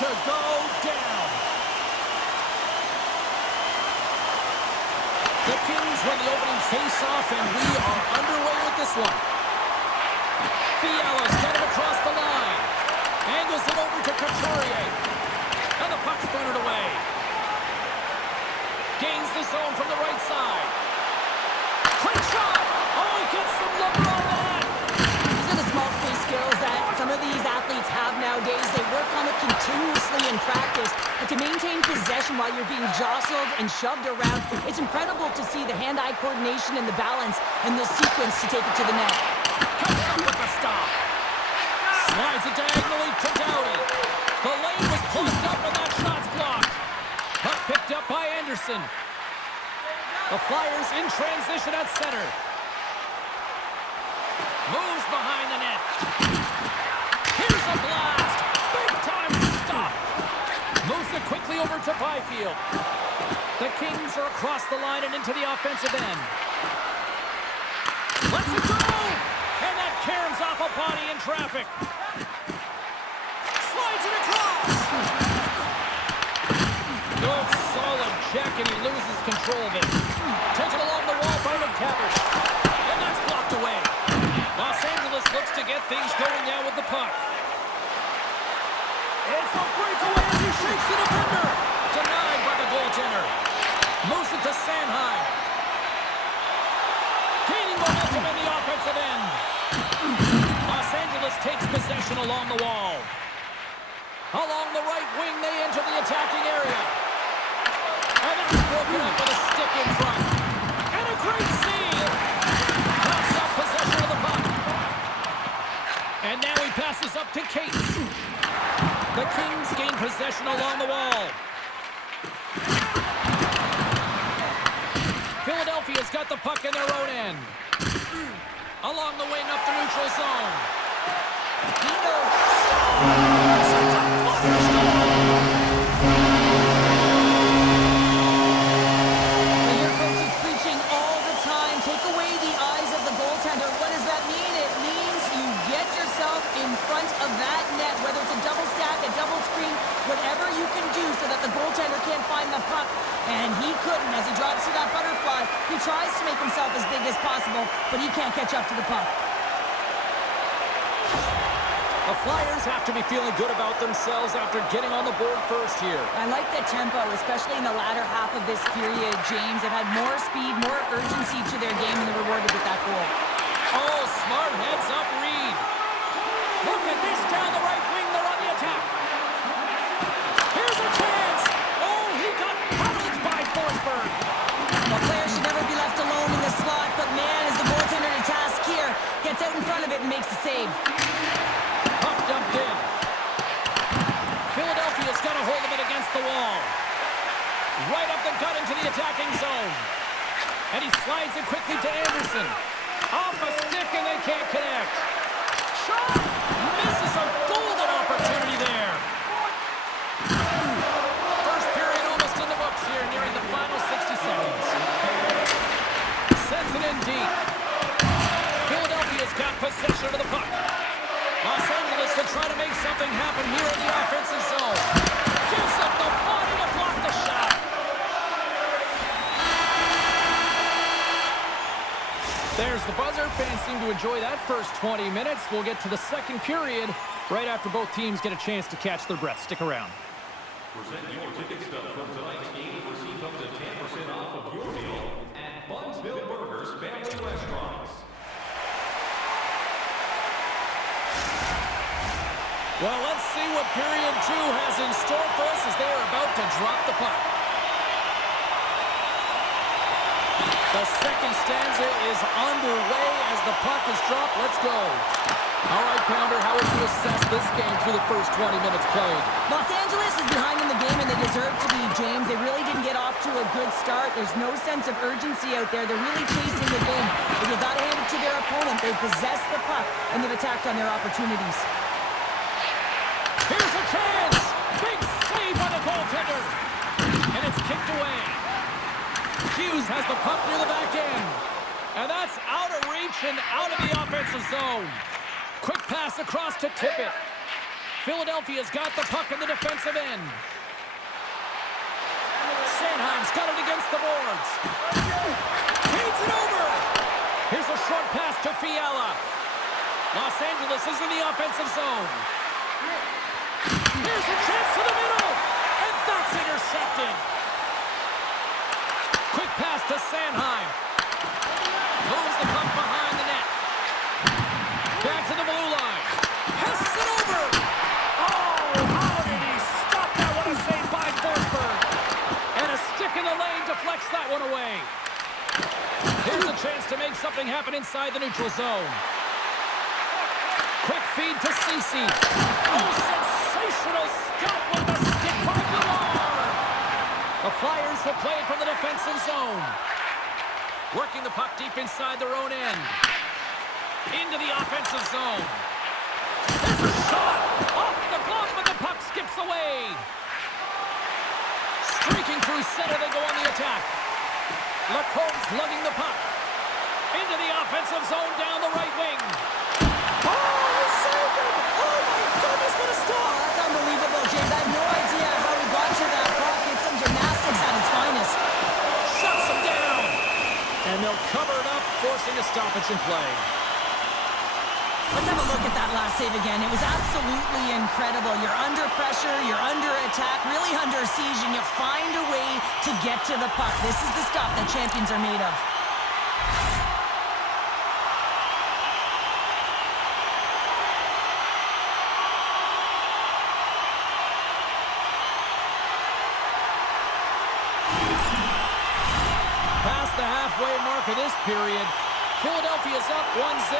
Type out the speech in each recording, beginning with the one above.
to go down. The Kings win the opening face-off, and we are underway with this one. Flyas got it across the line. Angles it over to Couturier. And the puck's bunted away. Gains the zone from the right side. Quick shot! Oh, he gets some lumber on that! These are the small space skills that some of these athletes have nowadays. They work on it continuously in practice. But to maintain possession while you're being jostled and shoved around, it's incredible to see the hand-eye coordination and the balance in this sequence to take it to the net. Comes up with the stop. Slides it diagonally to Doughty. The lane was plugged up and that shot's blocked. Puck picked up by Anderson. The Flyers in transition at center. Moves behind the net. Here's a blast. Big time stop. Moves it quickly over to Byfield. The Kings are across the line and into the offensive end. Let's it go! And that caroms off a body in traffic. Slides it across. Good solid check, and he loses control of it. Taken along the wall by McTavish. And that's blocked away. Los Angeles looks to get things going now with the puck. It's a breakaway as he shakes the defender. Denied by the goaltender. Moves it to Sanheim. Gaining momentum in the offensive end. Los Angeles takes possession along the wall. Along the right wing, they enter the attacking area. And that's broken up with a stick in front. And a great save. Cuts up possession of the puck. And now he passes up to Cates. The Kings gain possession along the wall. Philadelphia's got the puck in their own end. Along the wing up the neutral zone. He goes. The head coach is preaching all the time. Take away the eyes of the goaltender. What does that mean? It means you get yourself in front of that net, whether it's a double stack, a double screen, whatever you can do so that the goaltender can't find the puck. And he couldn't as he drops to that butterfly. He tries to make himself as big as possible, but he can't catch up to the puck. The Flyers have to be feeling good about themselves after getting on the board first here. I like the tempo, especially in the latter half of this period, James. They've had more speed, more urgency to their game, and they're rewarded with that goal. Oh, smart heads up Reed. Look at this down the right wing. They're on the attack. Here's a chance. Oh, he got pounded by Forsberg. The player should never be left alone in the slot, but man, is the goaltender to task here. Gets out in front of it and makes the save. Puck dumped in. Philadelphia's got a hold of it against the wall. Right up the gut into the attacking zone. And he slides it quickly to Anderson. Off a stick and they can't connect. Shot! Misses a golden opportunity there. First period almost in the books here, nearing the final 60 seconds. Sends it in deep. Philadelphia's got possession of the puck. Los Angeles will try to make something happen here in the offensive zone. Gives up the body to block the shot. There's the buzzer. Fans seem to enjoy that first 20 minutes. We'll get to the second period right after both teams get a chance to catch their breath. Stick around. Present your ticket stub from tonight's game. Receive up to 10% off of your meal at Bunsville Burgers Family Restaurants. Well, let's see what period 2 has in store for us as they are about to drop the puck. The second stanza is underway as the puck is dropped. Let's go. All right, Pounder, how would you assess this game through the first 20 minutes played? Los Angeles is behind in the game, and they deserve to be, James. They really didn't get off to a good start. There's no sense of urgency out there. They're really chasing the game. But you got to hand it to their opponent. They possess the puck, and they've attacked on their opportunities. Here's a chance! Big save by the goaltender! And it's kicked away. Hughes has the puck near the back end. And that's out of reach and out of the offensive zone. Quick pass across to Tippett. Philadelphia's got the puck in the defensive end. Sanheim's got it against the boards. Feeds it over. Here's a short pass to Fiala. Los Angeles is in the offensive zone. Here's a chance to the middle. And that's intercepted. Quick pass to Sanheim. Moves the puck behind the net. Back to the blue line. Passes it over. Oh, how did he stop that? What a save by Forsberg. And a stick in the lane deflects that one away. Here's a chance to make something happen inside the neutral zone. Quick feed to Ceci. Oh, sensational stop with the stick by Villar. The Flyers will play it from the defensive zone. Working the puck deep inside their own end. Into the offensive zone. There's a shot! Off the glove, but the puck skips away. Streaking through center, they go on the attack. Lacomb's lugging the puck. Into the offensive zone down the right wing. Oh, he saved him! Oh my goodness, what a stop! That's unbelievable, James. I have no idea how he got to that puck. It's some gymnastics at its finest. Shuts him down! And they'll cover it up, forcing a stoppage in play. Let's have a look at that last save again. It was absolutely incredible. You're under pressure, you're under attack, really under siege, and you find a way to get to the puck. This is the stuff that champions are made of. Past the halfway mark of this period, Philadelphia's up 1-0.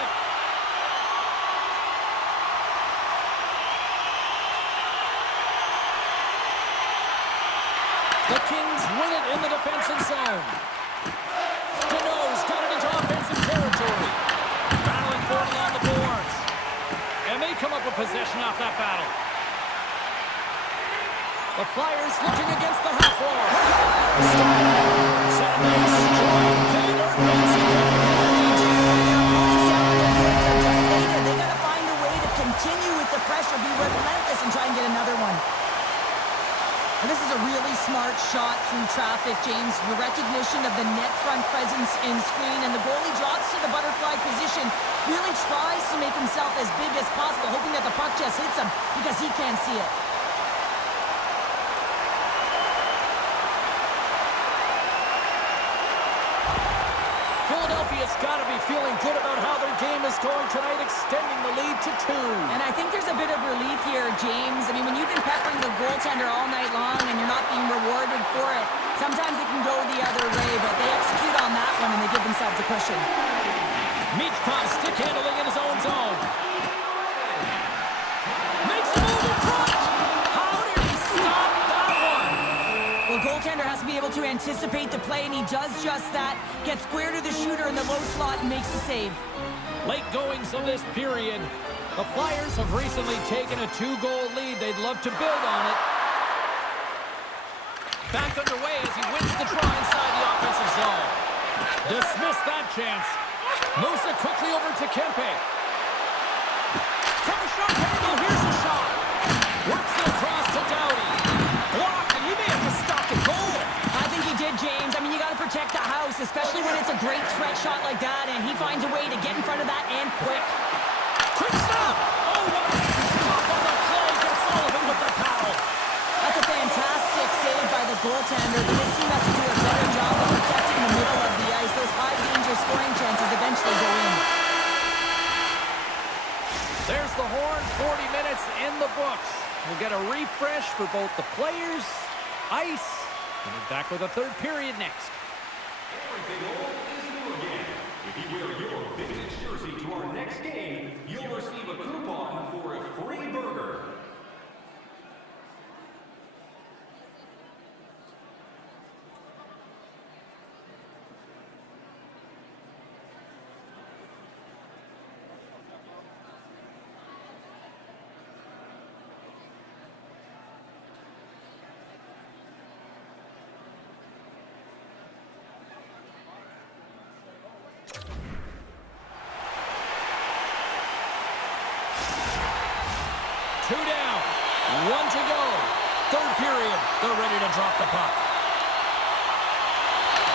The Kings win it in the defensive zone. Deneau's got it into offensive territory. Battling for it along the boards. And they come up with possession off that battle. The Flyers looking against the half wall. Sanders, Jordan, Vader, They got to find a way to continue with the pressure, be relentless, and try and get another one. And this is a really smart shot through traffic, James. The recognition of the net front presence in screen, and the goalie drops to the butterfly position, really tries to make himself as big as possible, hoping that the puck just hits him because he can't see it. Philadelphia's got to be feeling good about how their game is going tonight, extending the lead to 2. And I think there's a bit of relief here, James. I mean, when you've been peppering the goaltender all night long and you're not being rewarded for it, sometimes it can go the other way, but they execute on that one and they give themselves a cushion. Michkov stick handling in his own zone. Makes a move in front! How did he stop that one? Well, goaltender has to be able to anticipate the play, and he does just that. Gets square to the shooter in the low slot and makes the save. Late goings of this period. The Flyers have recently taken a 2-goal lead. They'd love to build on it. Back underway as he wins the try inside the offensive zone. Dismissed that chance. Moves it quickly over to Kempe. From the shot angle, here's the shot. Works it across to Doughty. Blocked, and he may have to stop the goal. I think he did, James. I mean, you got to protect the house, especially when it's a great threat shot like that, and he finds a way to get in front of that and quick. Quick stop! Oh, what a stop on the play. Gets Sullivan with the paddle. That's a fantastic save by the goaltender, but this team has to do a better job of protecting the middle of the ice. Those high danger scoring chances eventually go in. There's the horn, 40 minutes in the books. We'll get a refresh for both the players, ice, and we're back with a third period next. Everything old is new again. If you wear your vintage jersey to our next game, you'll receive a coupon for a free burger. Two down. One to go. Third period. They're ready to drop the puck.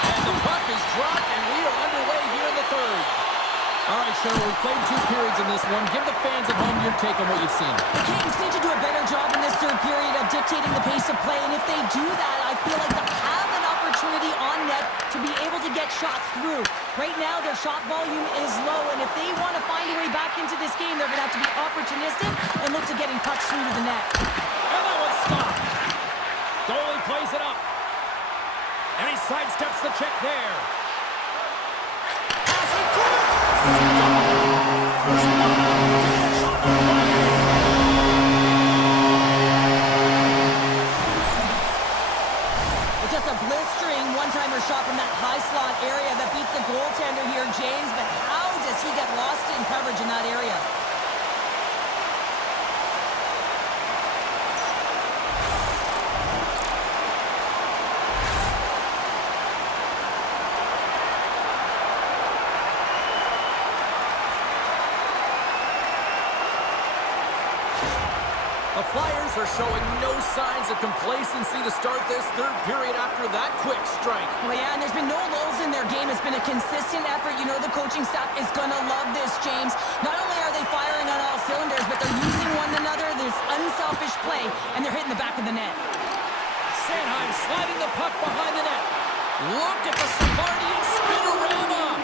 And the puck is dropped, and we are underway here in the third. All right, Cheryl, we've played 2 periods in this one. Give the fans at home your take on what you've seen. The Kings need to do a better job in this third period of dictating the pace of play, and if they do that, I feel like they'll have an opportunity on net to be able to get shots through. Right now, their shot volume is low, and if they want to find a way back into this game, they're going to have to be opportunistic and look to getting pucks through to the net. And that one's stopped. Goalie plays it up. And he sidesteps the check there. Passing through. It's just a blistering one-timer shot from that high slot area that beats the goaltender here, James, but how does he get lost in coverage in that area? The Flyers are showing no signs of complacency to start this third period after that quick strike. Well, yeah, and there's been no lulls in their game. It's been a consistent effort. You know the coaching staff is going to love this, James. Not only are they firing on all cylinders, but they're using one another, this unselfish play, and they're hitting the back of the net. Sanheim sliding the puck behind the net. Look at the Sephardian spinorama.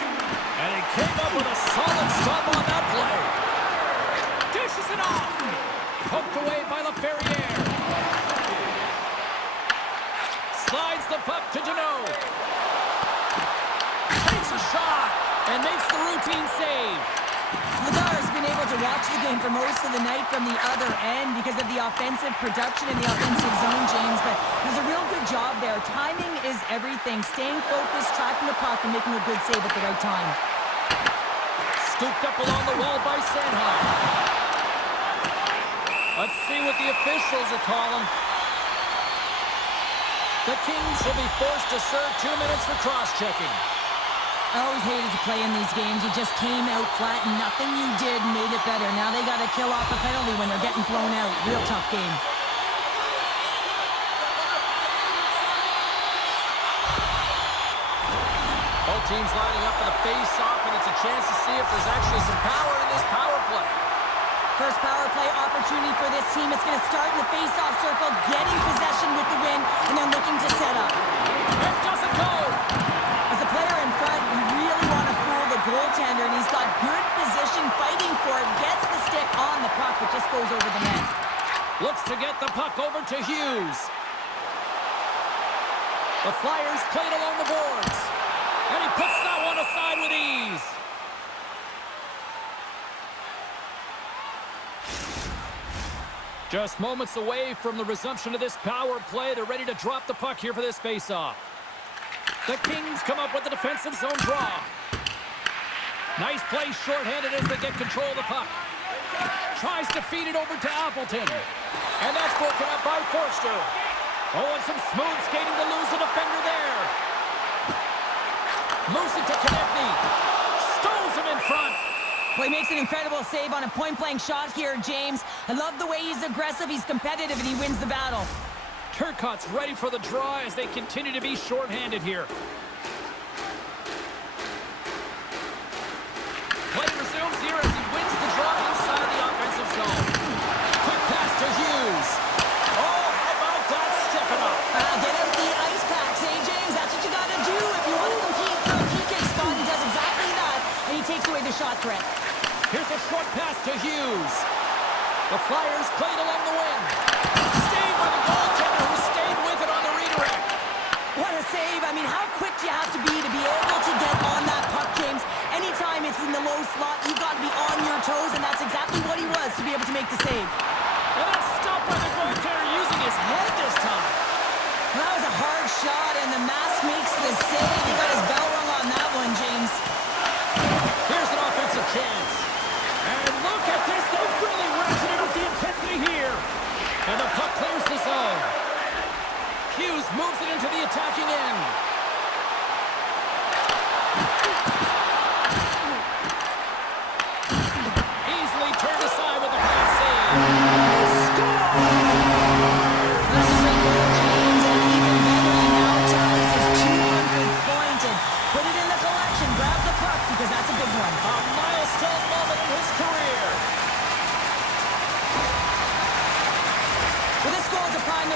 And he came up with a solid stop on that play. Dishes it off. Poked away by LaFerriere. Slides the puck to Janot. Takes a shot and makes the routine save. Ladar's been able to watch the game for most of the night from the other end because of the offensive production and the offensive zone, James, but there's a real good job there. Timing is everything. Staying focused, tracking the puck, and making a good save at the right time. Scooped up along the wall by Sanheim. Let's see what the officials are calling. The Kings will be forced to serve 2 minutes for cross-checking. I always hated to play in these games. You just came out flat and nothing you did made it better. Now they got to kill off a penalty when they're getting blown out. Real tough game. Both teams lining up for the face-off, and it's a chance to see if there's actually some power in this power play. First power play opportunity for this team. It's going to start in the face-off circle, getting possession with the win, and then looking to set up. It doesn't go! As the player in front, you really want to fool the goaltender, and he's got good position fighting for it. Gets the stick on the puck, but just goes over the net. Looks to get the puck over to Hughes. The Flyers played along the boards. And he puts that one aside with ease. Just moments away from the resumption of this power play. They're ready to drop the puck here for this faceoff. The Kings come up with the defensive zone draw. Nice play shorthanded as they get control of the puck. Tries to feed it over to Appleton. And that's broken up by Forster. Oh, and some smooth skating to lose the defender there. Moves it to Konechny. Stows him in front. Well, he makes an incredible save on a point-blank shot here, James. I love the way he's aggressive, he's competitive, and he wins the battle. Turcotte's ready for the draw as they continue to be shorthanded here. Play resumes here as he wins the draw inside the offensive zone. Quick pass to Hughes. Oh, how about that stepping up? Get out the ice packs, hey, James? That's what you got to do if you want to compete for a PK spot. He does exactly that, and he takes away the shot threat. Here's a short pass to Hughes. The Flyers played along the wing. Saved by the goaltender who stayed with it on the redirect. What a save. I mean, how quick do you have to be able to get on that puck, James? Anytime it's in the low slot, you've got to be on your toes, and that's exactly what he was to be able to make the save. And that's stopped by the goaltender using his head this time. That was a hard shot, and the mask makes the save. He got his bell rung on that one, James. Here's an offensive chance. And look at this. They're really ratcheting up the intensity here. And the puck clears the zone. Hughes moves it into the attacking end. Easily turned aside with the pass save. He scores!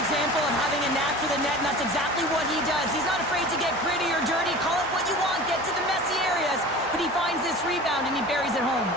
example of having a knack for the net, and that's exactly what he does. He's not afraid to get gritty or dirty. Call it what you want. Get to the messy areas. But he finds this rebound, and he buries it home.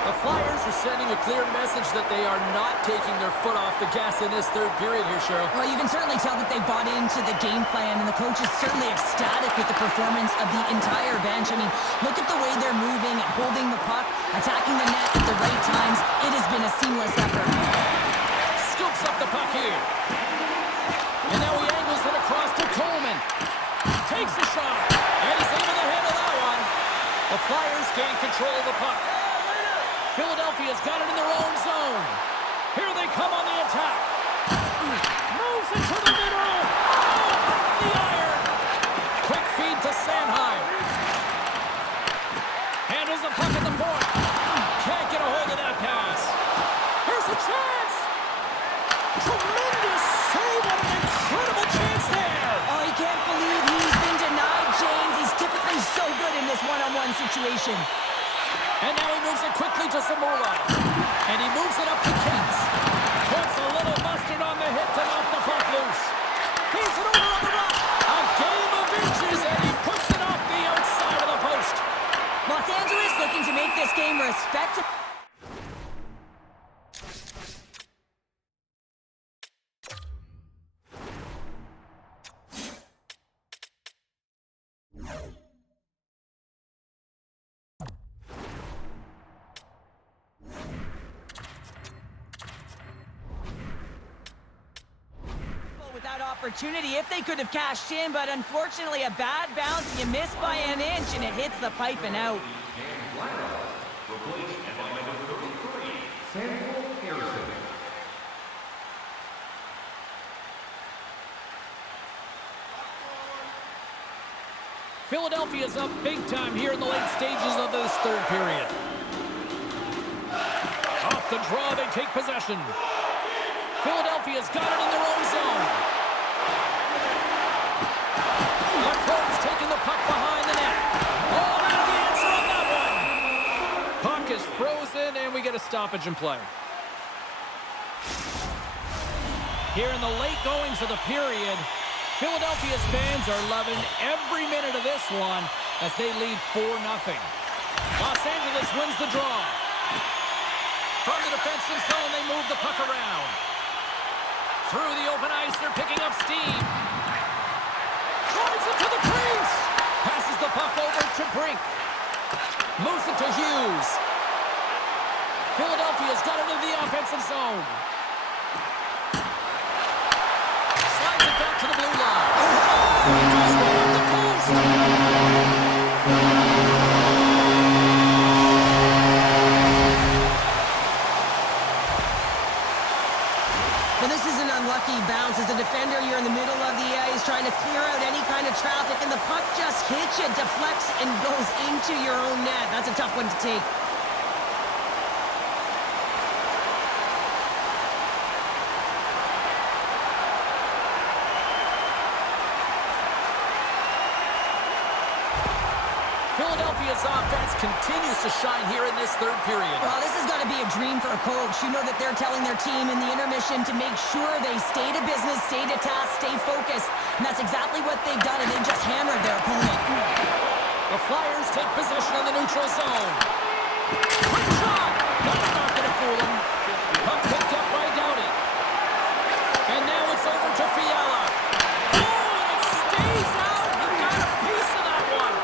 The Flyers are sending a clear message that they are not taking their foot off the gas in this third period here, Cheryl. Well, you can certainly tell that they bought into the game plan, and the coach is certainly ecstatic with the performance of the entire bench. I mean, look at the way they're moving and holding the puck, attacking the net at the right times. It has been a seamless effort. Scoops up the puck here. And now he angles it across to Coleman. Takes a shot, and he's able to handle that one. The Flyers gain control of the puck. Philadelphia's got it in their own zone. Here they come on the attack. Moves it to the middle. Oh, off the iron. Quick feed to Sanheim. Handles the puck at the point. Can't get a hold of that pass. Here's a chance. Tremendous save. What an incredible chance there. Oh, he can't believe he's been denied, James. He's typically so good in this one-on-one situation. And now he moves it quickly to Zamora. And he moves it up to Kent. Puts a little mustard on the hit to knock the puck loose. Feeds it over on the rock. A game of inches, and he puts it off the outside of the post. Los Angeles looking to make this game respectable. Opportunity if they could have cashed in, but unfortunately a bad bounce. You miss by an inch and it hits the pipe and out. Philadelphia's up big time here in the late stages of this third period. Off the draw, they take possession. Philadelphia's got it in their own zone. Lacourte's taking the puck behind the net. Oh, that's the answer on that one. Puck is frozen, and we get a stoppage in play. Here in the late goings of the period, Philadelphia's fans are loving every minute of this one as they lead 4-0. Los Angeles wins the draw. From the defensive zone, they move the puck around. Through the open ice, they're picking up steam. Drives it to the crease. Passes the puck over to Brink. Moves it to Hughes. Philadelphia's got it into the offensive zone. Slides it back to the blue line. Oh, he goes right up the post. Well, this is an unlucky bounce. As a defender, you're in the middle of the ice trying to clear out any kind of traffic, and the puck just hits you, deflects, and goes into your own net. That's a tough one to take. Philadelphia's offense continues to shine here in this third period. Well, this has got to be a dream for a coach. You know that they're telling their team in the intermission to make sure they stay to business, stay to task, stay focused. And that's exactly what they've done, and they've just hammered their opponent. The Flyers take possession of the neutral zone. Quick shot! That's not going to fool them. Puck picked up by Doughty. And now it's over to Fiala. Oh, and it stays out. He got a piece of that one.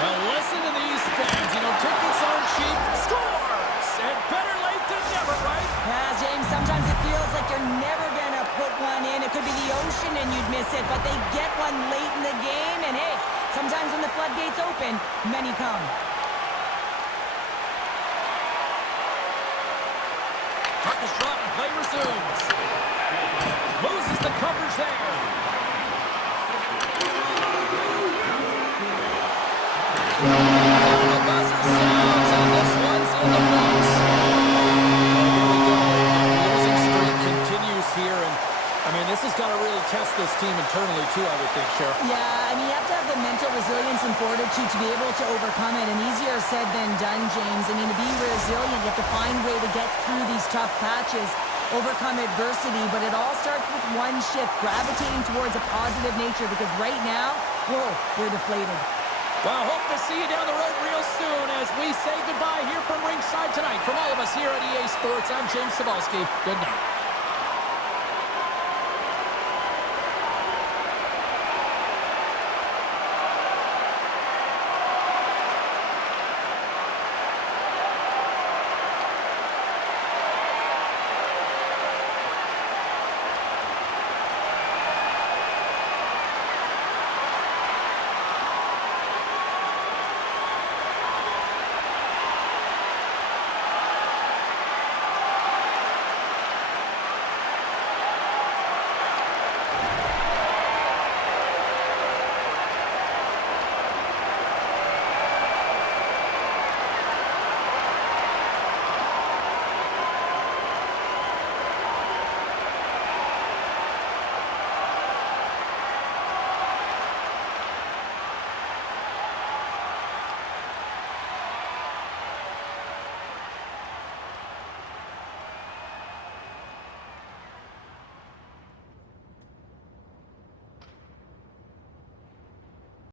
Well, listen to these fans. You know, tickets aren't cheap. Scores! And better late than never, right? Yeah, James, sometimes it feels like you're never going to put one in. It could be the ocean and you'd miss it, but they get one late in the game. And hey, sometimes when the floodgates open, many come. Puck is dropped and play resumes. Loses the coverage there. Final buzzer sounds, and this one's in the books. Here we go. The losing streak continues here, and test this team internally, too, I would think, Cheryl. Yeah, I mean, you have to have the mental resilience and fortitude to be able to overcome it, and easier said than done, James. I mean, to be resilient, you have to find a way to get through these tough patches, overcome adversity, but it all starts with one shift, gravitating towards a positive nature, because right now, whoa, we're deflated. Well, hope to see you down the road real soon as we say goodbye here from ringside tonight. From all of us here at EA Sports, I'm James Cebulski. Good night.